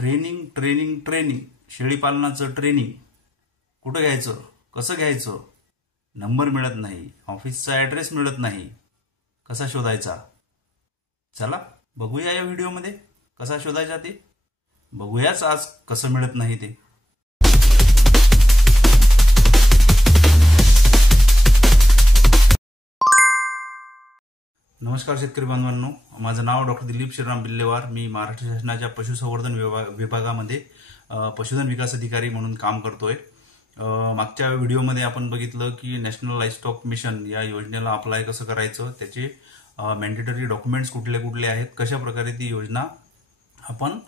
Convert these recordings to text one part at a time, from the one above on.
Training training training शेळीपालनाचं training कुठं घ्यायचं, कसं घ्यायचं, नंबर मिळत नाही, ऑफिसचा ॲड्रेस मिळत नाही, कसा शोधायचा? चला बघूया या व्हिडिओमध्ये कसा शोधायचा ते. बघूयाच आज कसं मिळत नाही ते. नमस्कार शेतकरी बांधवांनो, माझं नाव डॉक्टर दिलीप श्रीराम बिल्लेवार. मी महाराष्ट्र शासनाच्या पशुसंवर्धन विभागामध्ये पशुधन विकास अधिकारी म्हणून काम करतोय. मागच्या व्हिडिओमध्ये आपण बघितलं की नॅशनल लाईव्हस्टॉक मिशन या योजनेला अप्लाय कसं करायचं, त्याचे मॅन्डेटरी डॉक्युमेंट्स कुठले कुठले आहेत, कशा प्रकारे ती योजना आपण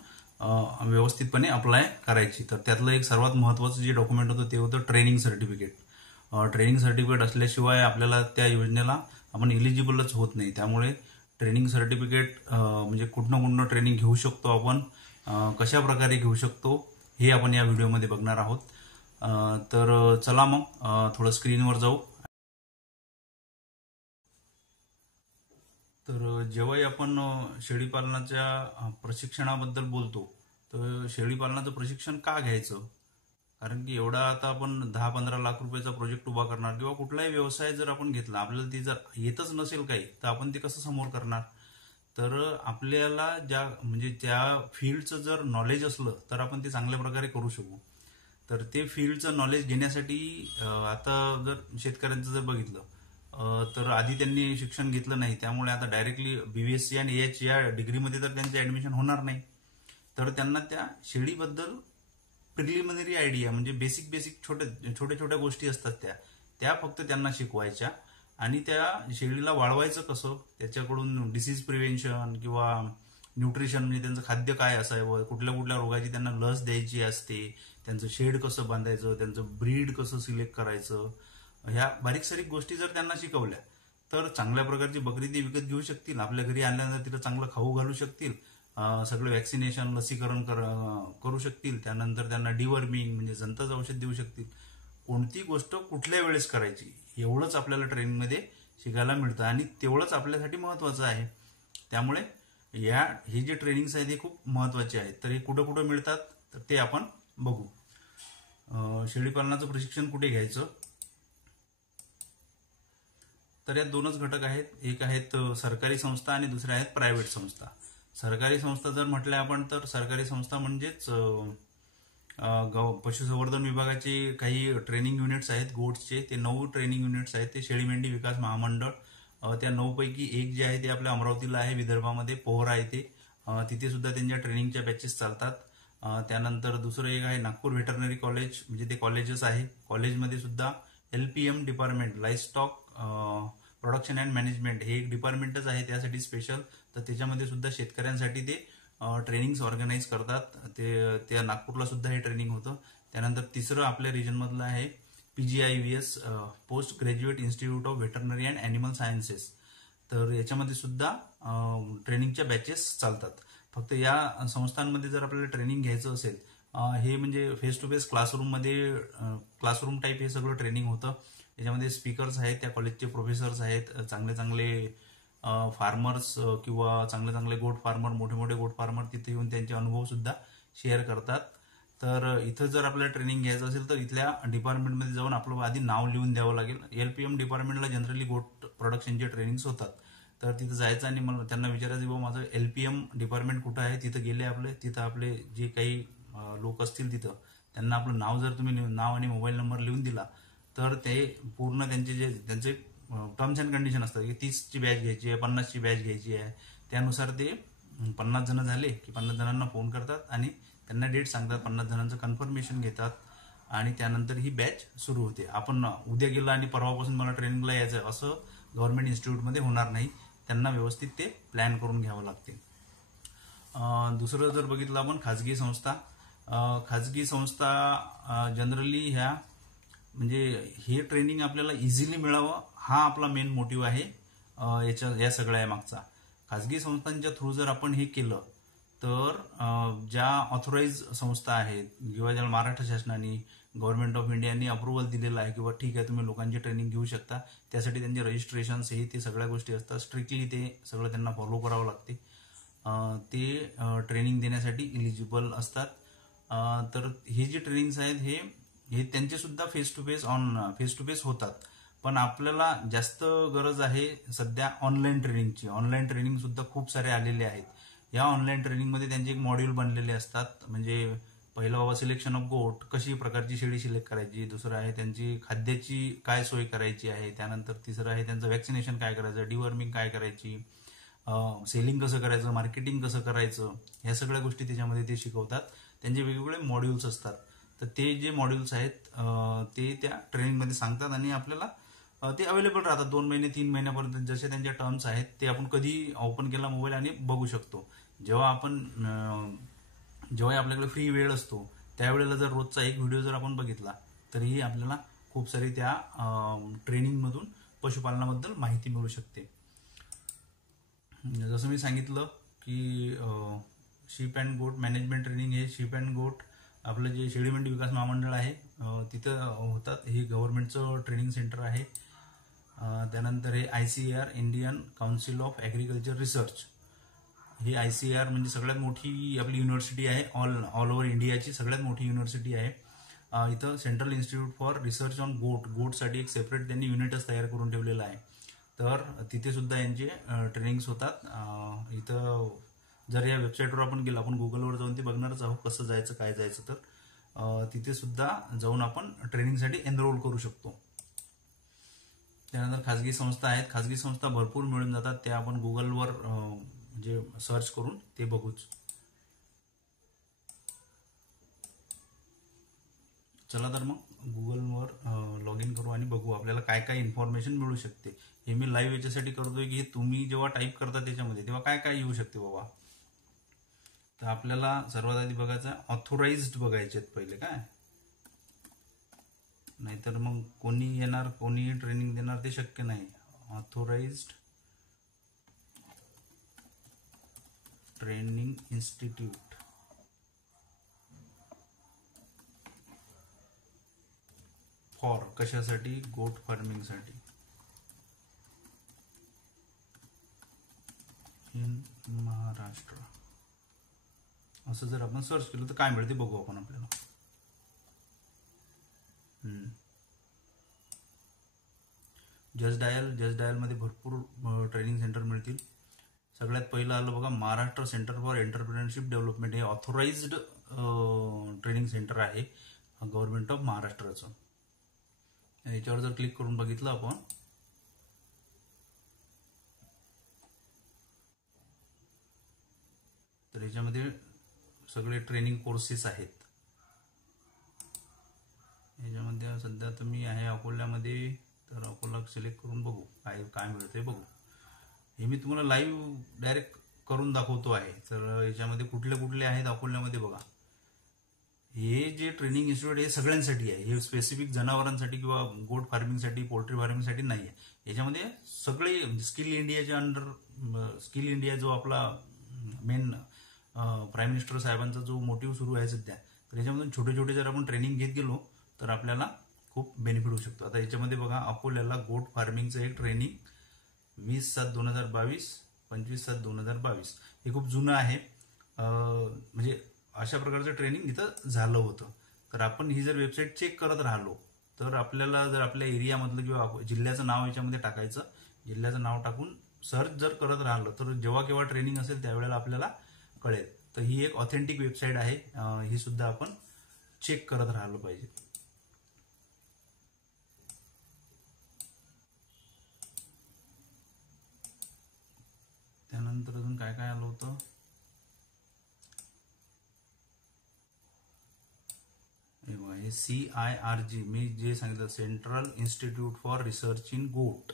व्यवस्थितपणे अप्लाय करायची. तर त्यातलं एक सर्वात महत्त्वाचं जे डॉक्युमेंट होतं ते होतं ट्रेनिंग सर्टिफिकेट. ट्रेनिंग सर्टिफिकेट असल्याशिवाय आपल्याला त्या योजनेला आपण इलिजिबलच होत नाही. त्यामुळे ट्रेनिंग सर्टिफिकेट म्हणजे कुठनं ट्रेनिंग घेऊ शकतो आपण, कशा प्रकारे घेऊ शकतो हे आपण या व्हिडिओमध्ये बघणार आहोत. तर चला मग थोडं स्क्रीनवर जाऊ. तर जेव्हाही आपण शेळीपालनाच्या प्रशिक्षणाबद्दल बोलतो तर शेळीपालनाचं प्रशिक्षण का घ्यायचं? कारण की एवढा आता आपण 10-15 लाख रुपयाचा प्रोजेक्ट उभा करणार किंवा कुठलाही व्यवसाय जर आपण घेतला, आपल्याला ती जर येतच नसेल काही, तर आपण ते कसं समोर करणार? तर आपल्याला म्हणजे त्या फील्डचं जर नॉलेज असलं तर आपण ते चांगल्या प्रकारे करू शकू. तर ते फील्डचं नॉलेज घेण्यासाठी आता जर शेतकऱ्यांचं जर बघितलं तर आधी त्यांनी शिक्षण घेतलं नाही, त्यामुळे आता डायरेक्टली BVSC आणि AH या डिग्रीमध्ये तर त्यांचं ऍडमिशन होणार नाही. तर त्यांना त्या शेळीबद्दल प्रिलिमिनरी आयडिया म्हणजे बेसिक छोट्या गोष्टी असतात त्या फक्त त्यांना शिकवायच्या आणि त्या शेळीला वाढवायचं कसं, त्याच्याकडून डिसीज प्रिव्हेन्शन किंवा न्यूट्रिशन म्हणजे त्यांचं खाद्य काय असावं, कुठल्या रोगाची त्यांना लस द्यायची असते, त्यांचं शेड कसं बांधायचं, त्यांचं ब्रीड कसं सिलेक्ट करायचं, ह्या बारीक सारीक गोष्टी जर त्यांना शिकवल्या तर चांगल्या प्रकारची बकरी ते विकत घेऊ शकतील. आपल्या घरी आणल्यानंतर तिला चांगलं खाऊ घालू शकतील, सगळं वॅक्सिनेशन लसीकरण करू शकतील. त्यानंतर त्यांना डिवर्मिंग म्हणजे जंताचं औषध देऊ शकतील. कोणती गोष्ट कुठल्या वेळेस करायची एवढंच आपल्याला ट्रेनिंगमध्ये शिकायला मिळतं आणि तेवढंच आपल्यासाठी महत्वाचं आहे. त्यामुळे हे जे ट्रेनिंग्स आहेत हे खूप महत्वाचे आहेत. तर हे कुठं मिळतात तर ते आपण बघू. शेळीपालनाचं प्रशिक्षण कुठे घ्यायचं? तर यात दोनच घटक आहेत. एक आहेत सरकारी संस्था आणि दुसऱ्या आहेत प्रायव्हेट संस्था. सरकारी संस्था जर म्हटल्या आपण तर सरकारी संस्था म्हणजेच पशुसंवर्धन विभागाचे काही ट्रेनिंग युनिट्स आहेत गोट्सचे, ते 9 ट्रेनिंग युनिट्स आहेत. ते शेळी मेंढी विकास महामंडळ, त्या 9 पैकी एक जे आहे ते आपल्या अमरावतीला आहे, विदर्भामध्ये पोहरा येथे. तिथे सुद्धा त्यांच्या ट्रेनिंगच्या बॅचेस चालतात. त्यानंतर दुसरं एक आहे नागपूर व्हेटरनरी कॉलेज, म्हणजे ते कॉलेजेस आहे. कॉलेजमध्ये सुद्धा LPM department livestock production and management हे एक डिपार्टमेंटच आहे त्यासाठी स्पेशल. तर त्याच्यामध्ये सुद्धा शेतकऱ्यांसाठी ते ट्रेनिंग्स ऑर्गनाईज करतात. त्या नागपूरला सुद्धा हे ट्रेनिंग होतं. त्यानंतर तिसरं आपल्या रिजनमधलं आहे PGIVS post graduate institute of veterinary and animal sciences. तर याच्यामध्ये सुद्धा ट्रेनिंगच्या बॅचेस चालतात. फक्त या संस्थांमध्ये जर आपल्याला ट्रेनिंग घ्यायचं असेल, हे म्हणजे face to face classroom type हे सगळं ट्रेनिंग होतं. याच्यामध्ये स्पीकर्स आहेत, त्या कॉलेजचे प्रोफेसर्स आहेत, चांगले फार्मर्स किंवा चांगले गोट फार्मर, मोठे गोट फार्मर तिथे येऊन त्यांचे अनुभव सुद्धा शेअर करतात. तर इथं जर आपल्याला ट्रेनिंग घ्यायचं असेल तर इथल्या डिपार्टमेंटमध्ये जाऊन आपलं आधी नाव लिहून द्यावं लागेल. LPM डिपार्टमेंटला जनरली गोट प्रोडक्शनचे ट्रेनिंग्स होतात. तर तिथं जायचं आणि मला त्यांना विचारायचं बाबा माझं LPM डिपार्टमेंट कुठं आहे. तिथं गेले तिथं आपले जे काही लोक असतील तिथं त्यांना आपलं नाव जर तुम्ही नाव आणि मोबाईल नंबर लिहून दिला तर ते पूर्ण त्यांचे टर्म्स अँड कंडिशन असतात की 30ची बॅच घ्यायची आहे, 50ची बॅच घ्यायची आहे. त्यानुसार ते 50 जण झाले की 50 जणांना फोन करतात आणि त्यांना डेट सांगतात, 50 जणांचं कन्फर्मेशन घेतात आणि त्यानंतर ही बॅच सुरू होते. आपण उद्या गेला आणि परवापासून मला ट्रेनिंगला यायचं असं गव्हर्नमेंट इन्स्टिट्यूटमध्ये होणार नाही. त्यांना व्यवस्थित ते प्लॅन करून घ्यावं लागते. दुसरं जर बघितलं आपण खाजगी संस्था जनरली ह्या म्हणजे हे ट्रेनिंग आपल्याला इझिली मिळावं हा आपला मेन मोटिव्ह आहे या सगळ्या मागचा. खाजगी संस्थांच्या थ्रू जर आपण हे केलं तर ज्या ऑथोराइज संस्था आहेत किंवा ज्याला महाराष्ट्र शासनाने गव्हर्नमेंट ऑफ इंडियाने अप्रुव्हल दिलेलं आहे किंवा ठीक आहे तुम्ही लोकांची ट्रेनिंग घेऊ शकता, त्यासाठी त्यांचे रजिस्ट्रेशन्स हे ते सगळ्या गोष्टी असतात. स्ट्रिक्टली ते सगळं त्यांना फॉलो करावं लागते. ते ट्रेनिंग देण्यासाठी इलिजिबल असतात. तर हे जे ट्रेनिंग्स आहेत हे त्यांचे सुद्धा फेस टू फेस होतात. पण आपल्याला जास्त गरज आहे सध्या ऑनलाईन ट्रेनिंगची. ऑनलाईन ट्रेनिंग सुद्धा खूप सारे आलेले आहेत. या ऑनलाईन ट्रेनिंगमध्ये त्यांचे एक मॉड्यूल बनलेले असतात. म्हणजे पहिलं बाबा सिलेक्शन ऑफ गोट, कशी प्रकारची शेळी सिलेक्ट करायची. दुसरं आहे त्यांची खाद्याची काय सोय करायची आहे. त्यानंतर तिसरं आहे त्यांचं वॅक्सिनेशन काय करायचं, डिवर्मिंग काय करायची, सेलिंग कसं करायचं, मार्केटिंग कसं करायचं, ह्या सगळ्या गोष्टी त्याच्यामध्ये ते शिकवतात. त्यांचे वेगवेगळे मॉड्यूल्स असतात. तर ते जे मॉड्यूल्स आहेत ते त्या ट्रेनिंगमध्ये सांगतात आणि आपल्याला ते अवेलेबल राहतात 2 महिने 3 महिन्यापर्यंत. जसे त्यांच्या टर्म्स आहेत ते आपण कधी ओपन केला मोबाईल आणि बघू शकतो. जेव्हा आपल्याकडे फ्री वेळ असतो त्यावेळेला जर रोजचा एक व्हिडिओ जर आपण बघितला तरीही आपल्याला खूप सारी त्या ट्रेनिंगमधून पशुपालनाबद्दल माहिती मिळू शकते. जसं मी सांगितलं की शीप अँड गोट मॅनेजमेंट ट्रेनिंग हे शीप अँड गोट आपलं जे शेळीमेंढी विकास महामंडळ आहे तिथं होतात. हे गव्हर्नमेंटचं ट्रेनिंग सेंटर आहे. त्यानंतर हे ICAR Indian council of agriculture research. He ICAR म्हणजे सगळ्यात मोठी आपली युनिव्हर्सिटी आहे. ऑल ओव्हर इंडियाची सगळ्यात मोठी युनिव्हर्सिटी आहे. इथं central institute for research on गोटसाठी एक सेपरेट त्यांनी युनिटच तयार करून ठेवलेलं आहे. तर तिथे सुद्धा यांचे ट्रेनिंग्स होतात. इथं जर या वेबसाईटवर आपण गेलो, आपण गुगलवर जाऊन ते बघणारच आहोत कसं जायचं काय जायचं. तर तिथे सुद्धा जाऊन आपण ट्रेनिंगसाठी एनरोल करू शकतो. त्यानंतर खाजगी संस्था आहेत. खाजगी संस्था भरपूर मिळून जातात. त्या आपण गुगलवर म्हणजे सर्च करून ते बघूच. चला तर मग गुगलवर लॉग इन करू आणि बघू आपल्याला काय काय इन्फॉर्मेशन मिळू शकते. हे मी लाईव्ह याच्यासाठी करतोय की तुम्ही जेव्हा टाईप करता त्याच्यामध्ये तेव्हा काय काय येऊ शकते बाबा. तर आपल्याला सर्वात आधी बघायचं ऑथोराइज्ड बघायचे आहेत पहिले काय, नाहीतर मग कोणी येणार कोणी ट्रेनिंग देणार ते शक्य नाही. ऑथोराइज्ड ट्रेनिंग इन्स्टिट्यूट फॉर कशासाठी, गोट फार्मिंगसाठी इन महाराष्ट्र असं जर आपण सर्च केलं तर काय मिळते बघू आपण आपल्याला. जस्ट डायल मध्ये भरपूर ट्रेनिंग सेंटर मिळतील. सगळ्यात पहिलं आलं बघा Maharashtra centre for entrepreneurship development. हे ऑथोराइज्ड ट्रेनिंग सेंटर आहे गव्हर्नमेंट ऑफ महाराष्ट्राचं. याच्यावर जर क्लिक करून बघितलं आपण तर याच्यामध्ये सगळे ट्रेनिंग कोर्सेस आहेत. याच्यामध्ये सध्या तर मी आहे अकोल्यामध्ये, तर अकोला सिलेक्ट करून बघू काय मिळतंय बघू. हे मी तुम्हाला लाईव्ह डायरेक्ट करून दाखवतो आहे. तर याच्यामध्ये कुठले कुठले आहेत अकोल्यामध्ये बघा. हे जे ट्रेनिंग इन्स्टिट्यूट हे सगळ्यांसाठी आहे. हे स्पेसिफिक जनावरांसाठी किंवा गोट फार्मिंगसाठी पोल्ट्री फार्मिंगसाठी नाही आहे. याच्यामध्ये सगळे स्किल इंडियाच्या अंडर स्किल इंडिया जो आपला मेन प्राईम मिनिस्टर साहेबांचा जो मोटिव्ह सुरू आहे सध्या, तर याच्यामधून छोटे छोटे जर आपण ट्रेनिंग घेत गेलो तर आपल्याला खूप बेनिफिट होऊ शकतो. आता याच्यामध्ये बघा अकोल्याला गोट फार्मिंगचं एक ट्रेनिंग 20/7/2022 25/7/2022 हे खूप जुनं आहे. म्हणजे अशा प्रकारचं ट्रेनिंग इथं झालं होतं. तर आपण ही जर वेबसाईट चेक करत राहिलो तर आपल्याला जर आपल्या एरियामधलं किंवा जिल्ह्याचं नाव याच्यामध्ये टाकायचं, जिल्ह्याचं नाव टाकून सर्च जर करत राहिलं तर जेव्हा केव्हा ट्रेनिंग असेल त्यावेळेला आपल्याला कळेल. तर ही एक ऑथेंटिक वेबसाईट आहे. ही सुद्धा आपण चेक करत राहिलो पाहिजे. त्यानंतर अजून काय काय आलं होतं, हे CIRG मी जे सांगितलं central institute for research in गोट,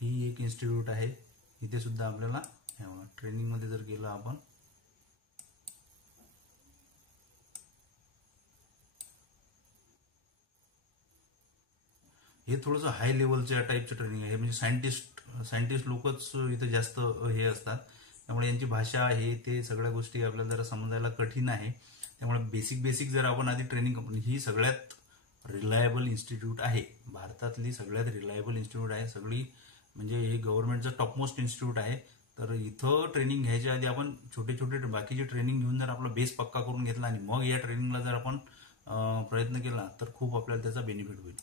ही एक इन्स्टिट्यूट आहे. इथे सुद्धा आपल्याला ट्रेनिंग मध्ये जर गेलं आपण हे थोडंसं हाय लेवलच्या टाईपचं ट्रेनिंग आहे. म्हणजे सायंटिस्ट लोकच इथं जास्त हे असतात. त्यामुळे यांची भाषा हे ते सगळ्या गोष्टी आपल्याला जरा समजायला कठीण आहे. त्यामुळे बेसिक जर आपण आधी ट्रेनिंग, ही सगळ्यात रिलायबल इन्स्टिट्यूट आहे. भारतातली सगळ्यात रिलायबल इन्स्टिट्यूट आहे. सगळी म्हणजे हे गव्हर्नमेंटचं टॉपमोस्ट इन्स्टिट्यूट आहे. तर इथं ट्रेनिंग घ्यायच्या आधी आपण छोटे छोटे बाकीचे ट्रेनिंग घेऊन जर आपला बेस पक्का करून घेतला आणि मग या ट्रेनिंगला जर आपण प्रयत्न केला तर खूप आपल्याला त्याचा बेनिफिट होईल.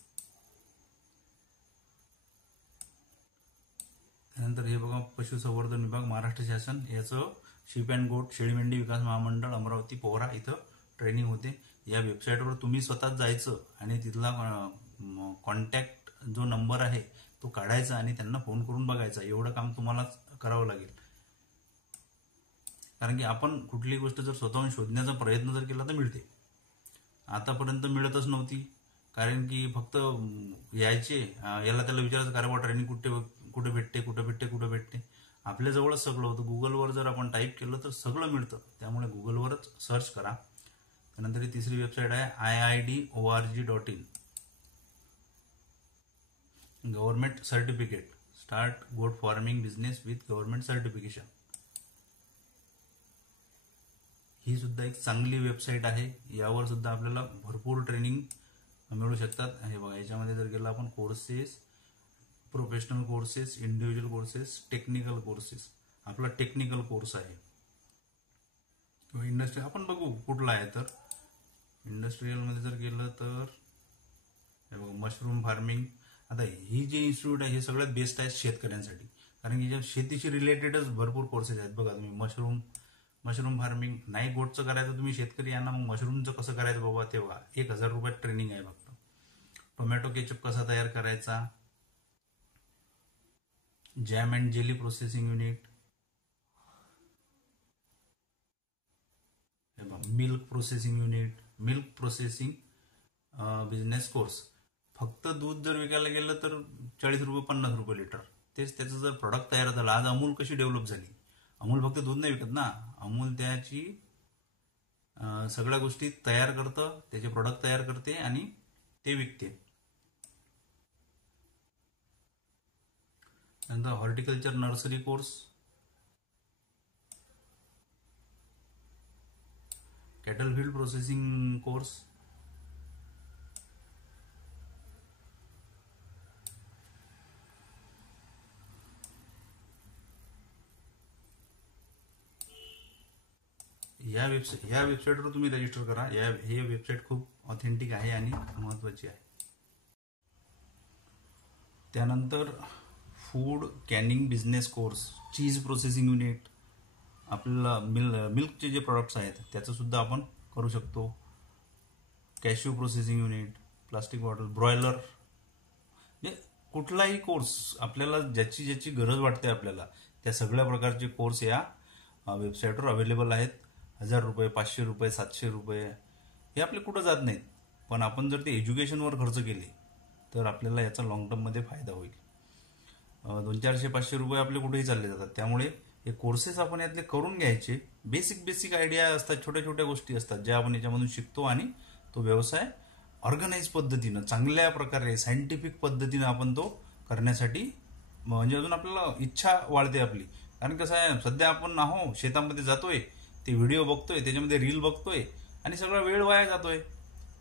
त्यानंतर हे बघा, पशुसंवर्धन विभाग महाराष्ट्र शासन याचं शीप अँड गोट शेळी मेंढी विकास महामंडळ अमरावती पोहरा इथं ट्रेनिंग होते. या वेबसाईटवर तुम्ही स्वतःच जायचं आणि तिथला कॉन्टॅक्ट जो नंबर आहे तो काढायचा आणि त्यांना फोन करून बघायचा. एवढं काम तुम्हाला करावं लागेल. कारण की आपण कुठलीही गोष्ट जर स्वतःहून शोधण्याचा प्रयत्न जर केला तर मिळते. आतापर्यंत मिळतच नव्हती, कारण की फक्त यायचे याला त्याला विचारायचं का रे बा ट्रेनिंग कुठे भेटते. आपल्याजवळच सगळं होतं. गुगलवर जर आपण टाईप केलं तर सगळं मिळतं. त्यामुळे गुगलवरच सर्च करा. त्यानंतर ही तिसरी वेबसाईट आहे IIDORG.in. Government certificate start goat farming business with government certification. ही सुद्धा एक चांगली वेबसाईट आहे. यावर सुद्धा आपल्याला भरपूर ट्रेनिंग मिळू शकतात. हे बघा, याच्यामध्ये जर गेलं आपण courses, professional courses, individual courses, technical courses. आपला टेक्निकल कोर्स आहे. इंडस्ट्री आपण बघू कुठला आहे. तर इंडस्ट्रीयलमध्ये जर गेलं तर हे बघा, मशरूम फार्मिंग. आता ही जी इन्स्टिट्यूट आहे हे सगळ्यात बेस्ट आहे शेतकऱ्यांसाठी, कारण की ज्या शेतीशी रिलेटेडच भरपूर कोर्सेस आहेत. बघा तुम्ही मशरूम फार्मिंग नाही गोटचं करायचं, तुम्ही शेतकरी यांना मग मशरूमचं कसं करायचं बाबा ते बघा. 1000 रुपयात ट्रेनिंग आहे फक्त. टोमॅटो केचप कसा तयार करायचा, jam and jelly processing unit, milk processing unit, milk processing business course. फक्त दूध जर विकायला गेलं तर 40 रुपये 50 रुपये लिटर. तेच त्याचं जर प्रोडक्ट तयार झालं. आज अमूल कशी डेव्हलप झाली. अमूल फक्त दूध नाही विकत ना, अमूल त्याची सगळ्या गोष्टी तयार करतं, त्याचे प्रोडक्ट तयार करते आणि ते विकते. नंतर horticulture nursery course, cattle field processing course, या वेबसाईटवर तुम्ही रजिस्टर करा. हे वेबसाईट खूप ऑथेंटिक आहे आणि महत्वाची आहे. त्यानंतर फूड कॅनिंग बिझनेस कोर्स, चीज प्रोसेसिंग युनिट. आपल्याला मिल्कचे जे प्रोडक्ट्स आहेत त्याचं सुद्धा आपण करू शकतो. Cashew processing unit, plastic bottle, broiler. कुठलाही कोर्स आपल्याला ज्याची गरज वाटते आपल्याला, त्या सगळ्या प्रकारचे कोर्स या वेबसाईटवर अवेलेबल आहेत. 1000 रुपये, 500 रुपये, 700 रुपये हे आपले कुठं जात नाहीत. पण आपण जर ते एज्युकेशनवर खर्च केले तर आपल्याला याचा लॉंग टर्ममध्ये फायदा होईल. 200, 400, 500 रुपये आपले कुठेही चालले जातात. त्यामुळे हे कोर्सेस आपण यातले करून घ्यायचे. बेसिक आयडिया असतात, छोट्या छोट्या गोष्टी असतात ज्या आपण याच्यामधून शिकतो आणि तो व्यवसाय ऑर्गनाइज पद्धतीनं, चांगल्या प्रकारे, सायंटिफिक पद्धतीनं आपण तो करण्यासाठी म्हणजे अजून आपल्याला इच्छा वाढते आपली. कारण कसं आहे, सध्या आपण शेतामध्ये जातोय, ते व्हिडिओ बघतोय, त्याच्यामध्ये रील बघतोय आणि सगळा वेळ वाया जातोय.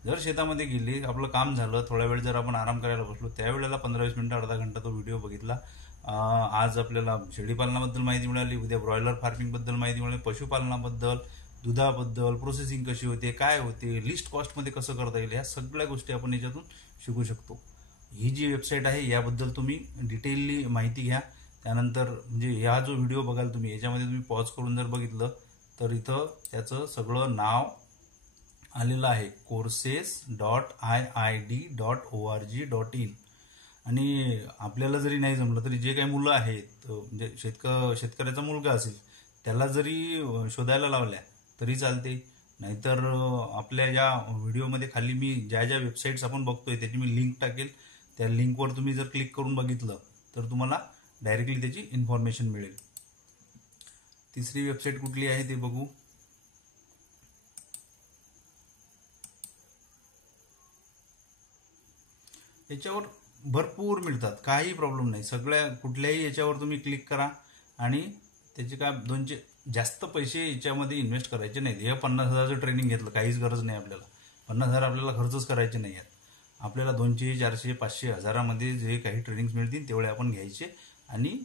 जर शेतामध्ये गेले, आपलं काम झालं, थोडा वेळ जर आपण आराम करायला बसलो, त्यावेळेला 15-20 मिनिटं, अर्धा घंटा तो व्हिडिओ बघितला. आज आपल्याला शेळीपालनाबद्दल माहिती मिळाली, उद्या ब्रॉयलर फार्मिंगबद्दल माहिती मिळाली, पशुपालनाबद्दल, दुधाबद्दल, प्रोसेसिंग कशी होते, काय होते, लिस्ट कॉस्टमध्ये कसं करता येईल, ह्या सगळ्या गोष्टी आपण याच्यातून शिकू शकतो. ही जी वेबसाईट आहे याबद्दल तुम्ही डिटेलली माहिती घ्या. त्यानंतर म्हणजे ह्या जो व्हिडिओ बघाल तुम्ही, याच्यामध्ये तुम्ही पॉज करून जर बघितलं तर इथं त्याचं सगळं नाव आलेलं आहे, courses.iid.org.in. आणि आपल्याला जरी नाही जमलं तरी जे काही मुलं आहेत, म्हणजे शेतकऱ्याचा मुलगा असेल त्याला जरी शोधायला लावल्या तरी चालते. नाहीतर आपल्या या व्हिडिओमध्ये खाली मी ज्या वेबसाईट्स आपण बघतोय त्याची मी लिंक टाकेल. त्या लिंकवर तुम्ही जर क्लिक करून बघितलं तर तुम्हाला डायरेक्टली त्याची इन्फॉर्मेशन मिळेल. तिसरी वेबसाईट कुठली आहे ते बघू. याच्यावर भरपूर मिळतात, काही प्रॉब्लेम नाही. कुठल्याही याच्यावर तुम्ही क्लिक करा आणि त्याचे काय 200 जास्त पैसे याच्यामध्ये इन्व्हेस्ट करायचे नाहीत. हे 50,000चं ट्रेनिंग घेतलं, काहीच गरज नाही आपल्याला. 50,000 आपल्याला खर्चच करायचे नाही आहेत. आपल्याला 200, 400, 500, 1000मध्ये जे काही ट्रेनिंग्स मिळतील तेवढे आपण घ्यायचे आणि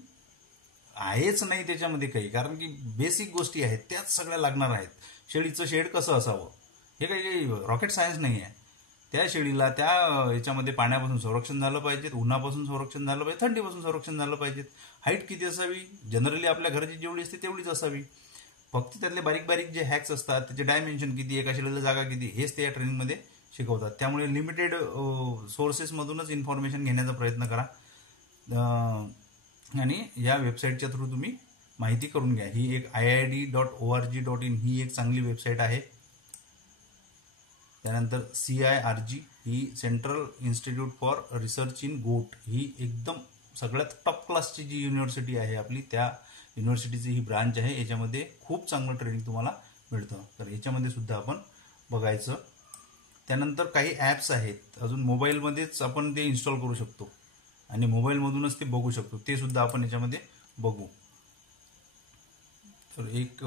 आहेच नाही त्याच्यामध्ये काही, कारण की बेसिक गोष्टी आहेत त्याच सगळ्या लागणार आहेत. शेळीचं शेड कसं असावं हे काही रॉकेट सायन्स नाही आहे. त्या शेळीला त्या याच्यामध्ये पाण्यापासून संरक्षण झालं पाहिजे, उन्हापासून संरक्षण झालं पाहिजे, थंडीपासून संरक्षण झालं पाहिजे. हाईट किती असावी, जनरली आपल्या घराची जेवढी असते तेवढीच असावी. फक्त त्यातले बारीक बारीक जे हॅक्स असतात, त्याचे डायमेन्शन किती, एका शेळीला जागा किती, हेच ते या ट्रेनिंगमध्ये शिकवतात. त्यामुळे लिमिटेड सोर्सेसमधूनच इन्फॉर्मेशन घेण्याचा प्रयत्न करा आणि या वेबसाईटच्या थ्रू तुम्ही माहिती करून घ्या. ही एक IID.org.in ही एक चांगली वेबसाईट आहे. त्यानंतर CIRG he central institute for research in गोट ही एकदम सगळ्यात टॉप क्लासची जी युनिव्हर्सिटी आहे आपली, त्या युनिव्हर्सिटीची ही ब्रांच आहे. याच्यामध्ये खूप चांगलं ट्रेनिंग तुम्हाला मिळतं, तर याच्यामध्ये सुद्धा आपण बघायचं. त्यानंतर काही ॲप्स आहेत अजून मोबाईलमध्येच आपण ते इन्स्टॉल करू शकतो आणि मोबाईलमधूनच ते बघू शकतो, ते सुद्धा आपण याच्यामध्ये बघू. तर एक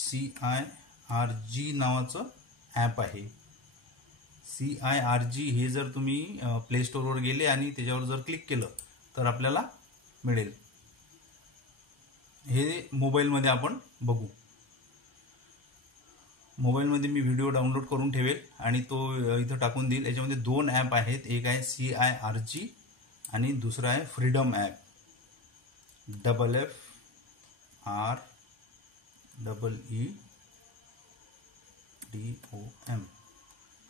CIRG नावाचं ॲप आहे. CIRG हे जर तुम्ही प्ले स्टोअरवर गेले आणि त्याच्यावर जर क्लिक केलं तर आपल्याला मिळेल. हे मोबाईलमध्ये आपण बघू. मोबाईलमध्ये मी व्हिडिओ डाउनलोड करून ठेवेल आणि तो इथं टाकून देईल. याच्यामध्ये 2 ॲप आहेत, एक आहे CIRG आणि दुसरा आहे freedom app. FREEDOM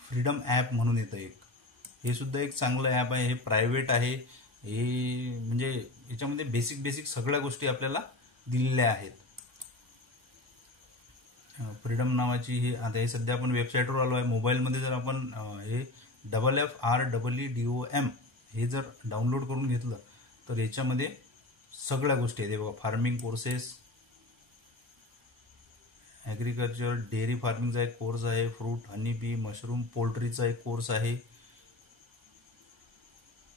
freedom app म्हणून येतं एक. हे सुद्धा एक चांगलं ॲप आहे. हे प्रायव्हेट आहे. हे म्हणजे याच्यामध्ये बेसिक सगळ्या गोष्टी आपल्याला दिलेल्या आहेत. फ्रीडम नावाची ही आता हे सध्या आपण वेबसाईटवर आलो आहे. मोबाईलमध्ये जर आपण हे FREEDOM हे जर डाउनलोड करून घेतलं तर याच्यामध्ये सगळ्या गोष्टी आहेत. हे बघा, फार्मिंग कोर्सेस, ॲग्रिकल्चर, डेअरी फार्मिंगचा एक कोर्स आहे, फ्रूट, हनी बी, मशरूम, पोल्ट्रीचा एक कोर्स आहे,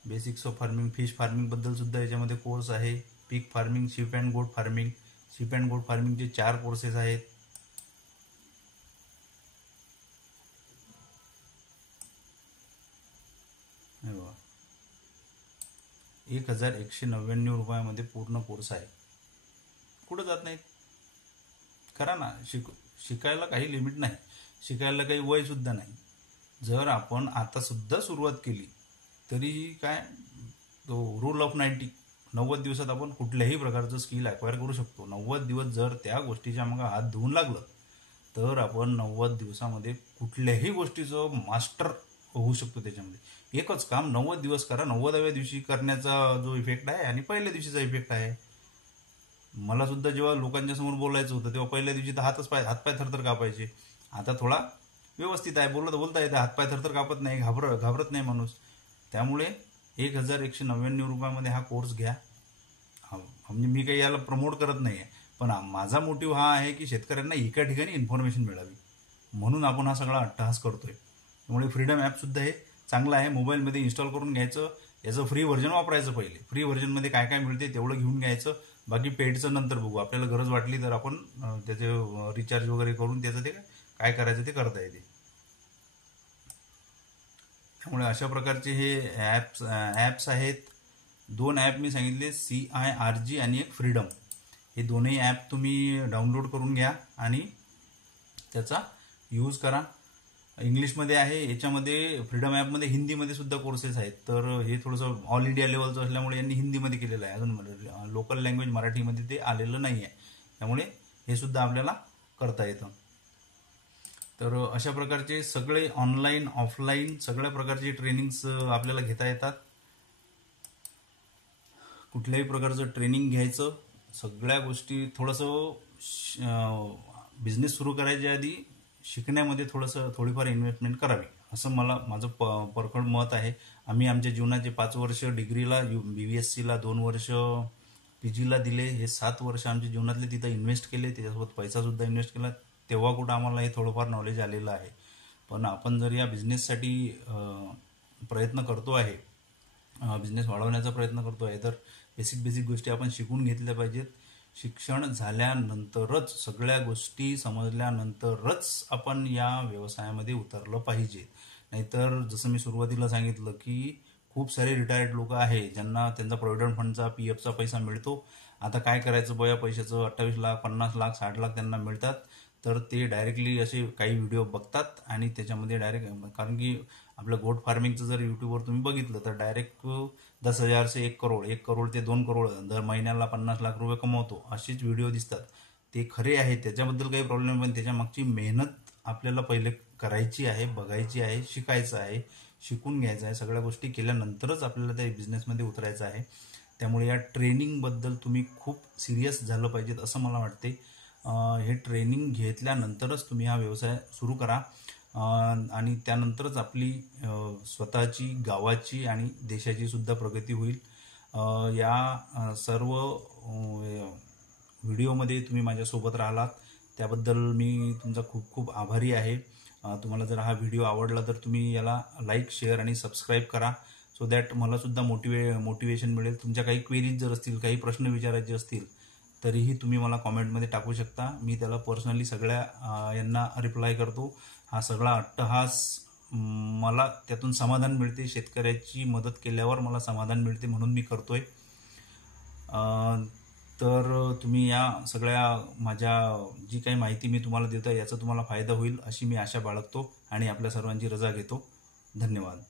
बेसिक्स ऑफ फार्मिंग, फिश फार्मिंगबद्दल सुद्धा याच्यामध्ये कोर्स आहे, पिग फार्मिंग, शीप अँड गोट फार्मिंग, शीप अँड गोट फार्मिंगचे 4 कोर्सेस आहेत. हे बघा, 1199 रुपयामध्ये पूर्ण कोर्स आहे. कुठं जात नाहीत, करा ना. शिकायला काही लिमिट नाही, शिकायला काही वय सुद्धा नाही. जर आपण आता सुद्धा सुरुवात केली तरी काय, तो रूल ऑफ 90 दिवसात आपण कुठल्याही प्रकारचं स्किल अक्वायर करू शकतो. 90 दिवस जर त्या गोष्टीच्या मग हात धुवून लागलं तर आपण 90 दिवसामध्ये कुठल्याही गोष्टीचं मास्टर होऊ शकतो. त्याच्यामध्ये एकच काम 90 दिवस करा. 90व्या दिवशी करण्याचा जो इफेक्ट आहे आणि पहिल्या दिवशीचा इफेक्ट आहे. मला सुद्धा जेव्हा लोकांच्या समोर बोलायचं होतं तेव्हा पहिल्या दिवशी तर हातपाय थरथर कापायचे. आता थोडा व्यवस्थित आहे, बोलता येतं, हातपाय थरथर कापत नाही, घाबरत नाही माणूस. त्यामुळे 1199 रुपयामध्ये हा कोर्स घ्या. म्हणजे मी काही याला प्रमोट करत नाही आहे, पण माझा मोटिव्ह हा आहे की शेतकऱ्यांना एका ठिकाणी इन्फॉर्मेशन मिळावी म्हणून आपण हा सगळा अट्टहास करतोय. त्यामुळे फ्रीडम ॲपसुद्धा हे चांगलं आहे. मोबाईलमध्ये इन्स्टॉल करून घ्यायचं, याचं फ्री व्हर्जन वापरायचं. पहिले फ्री व्हर्जनमध्ये काय काय मिळते तेवढं घेऊन घ्यायचं, बाकी पेडचं नंतर बघू. आपल्याला गरज वाटली तर आपण त्याचे रिचार्ज वगैरे करून त्याचं ते काय करायचं ते करता येते. त्यामुळे अशा प्रकारचे हे ॲप्स आहेत. 2 ॲप मी सांगितले, CIRG आणि एक फ्रीडम. हे दोन्ही ॲप तुम्ही डाउनलोड करून घ्या आणि त्याचा यूज करा. इंग्लिशमध्ये आहे. याच्यामध्ये फ्रीडम ॲपमध्ये हिंदीमध्ये सुद्धा कोर्सेस आहेत. तर हे थोडंसं ऑल इंडिया लेवलचं असल्यामुळे यांनी हिंदीमध्ये केलेलं आहे. अजून लोकल लँग्वेज मराठीमध्ये ते आलेलं नाही आहे. त्यामुळे हे सुद्धा आपल्याला करता येतं. तर अशा प्रकारचे सगळे ऑनलाईन ऑफलाईन सगळ्या प्रकारचे ट्रेनिंग्स आपल्याला घेता येतात. कुठल्याही प्रकारचं ट्रेनिंग घ्यायचं, सगळ्या गोष्टी थोडंसं बिझनेस सुरू करायच्या आधी शिकण्यामध्ये थोडीफार इन्व्हेस्टमेंट करावी, असं माझं परखड मत आहे. आम्ही आमच्या जीवनाचे 5 वर्ष डिग्रीला BVSCला 2 वर्ष PGला दिले. हे 7 वर्ष आमच्या जीवनातले तिथं इन्व्हेस्ट केले, त्याच्यासोबत पैसासुद्धा इन्व्हेस्ट केला. तेव्हा कुठं आम्हाला हे थोडंफार नॉलेज आलेलं आहे. पण आपण जर या बिझनेससाठी प्रयत्न करतो आहे, बिझनेस वाढवण्याचा प्रयत्न करतो आहे, तर बेसिक गोष्टी आपण शिकून घेतल्या पाहिजेत. शिक्षण झाल्यानंतरच, सगळ्या गोष्टी समजल्यानंतरच आपण या व्यवसायामध्ये उतरलं पाहिजे. नाहीतर जसं मी सुरुवातीला सांगितलं की खूप सारे रिटायर्ड लोक आहे ज्यांना त्यांचा प्रॉव्हिडंट फंडचा PFचा पैसा मिळतो आता काय करायचं बया पैशाचं, 28 लाख 50 लाख 60 लाख त्यांना मिळतात, तर ते डायरेक्टली असे काही व्हिडिओ बघतात आणि त्याच्यामध्ये डायरेक्ट, कारण की आपलं गोट फार्मिंगचं जर यूट्यूबवर तुम्ही बघितलं तर डायरेक्ट 10,000 से 1 करोड, 1 करोड ते 2 करोड, दर महिन्याला 50 लाख रुपये कमवतो असेच व्हिडिओ दिसतात. ते खरे आहे, त्याच्याबद्दल काही प्रॉब्लेम, पण त्याच्या मागची मेहनत आपल्याला पहिले करायची आहे, बघायची आहे, शिकायचं आहे, शिकून घ्यायचं आहे. सगळ्या गोष्टी केल्यानंतरच आपल्याला त्या बिझनेसमध्ये उतरायचं आहे. त्यामुळे या ट्रेनिंगबद्दल तुम्ही खूप सिरियस झालं पाहिजेत असं मला वाटते. हे ट्रेनिंग घेतल्यानंतरच तुम्ही हा व्यवसाय सुरू करा आणि त्यानंतरच आपली स्वतःची, गावाची आणि देशाची सुद्धा प्रगती होईल. या सर्व व्हिडिओमध्ये तुम्ही माझ्यासोबत राहिलात त्याबद्दल मी तुमचा खूप खूप आभारी आहे. तुम्हाला जर हा व्हिडिओ आवडला तर तुम्ही याला लाईक, शेअर आणि सबस्क्राईब करा, सो दॅट मला सुद्धा मोटिवेशन मिळेल. तुमच्या काही क्वेरीज जर असतील, काही प्रश्न विचारायचे असतील तरीही तुम्ही मला कॉमेंटमध्ये टाकू शकता. मी त्याला पर्सनली सगळ्या यांना रिप्लाय करतो. हा सगळा अट्टहास मला त्यातून समाधान मिळते. शेतकऱ्याची मदत केल्यावर मला समाधान मिळते म्हणून मी करतोय. तर तुम्ही या सगळ्या माझ्या जी काही माहिती मी तुम्हाला देतो याचा तुम्हाला फायदा होईल अशी मी आशा बाळगतो आणि आपल्या सर्वांची रजा घेतो. धन्यवाद.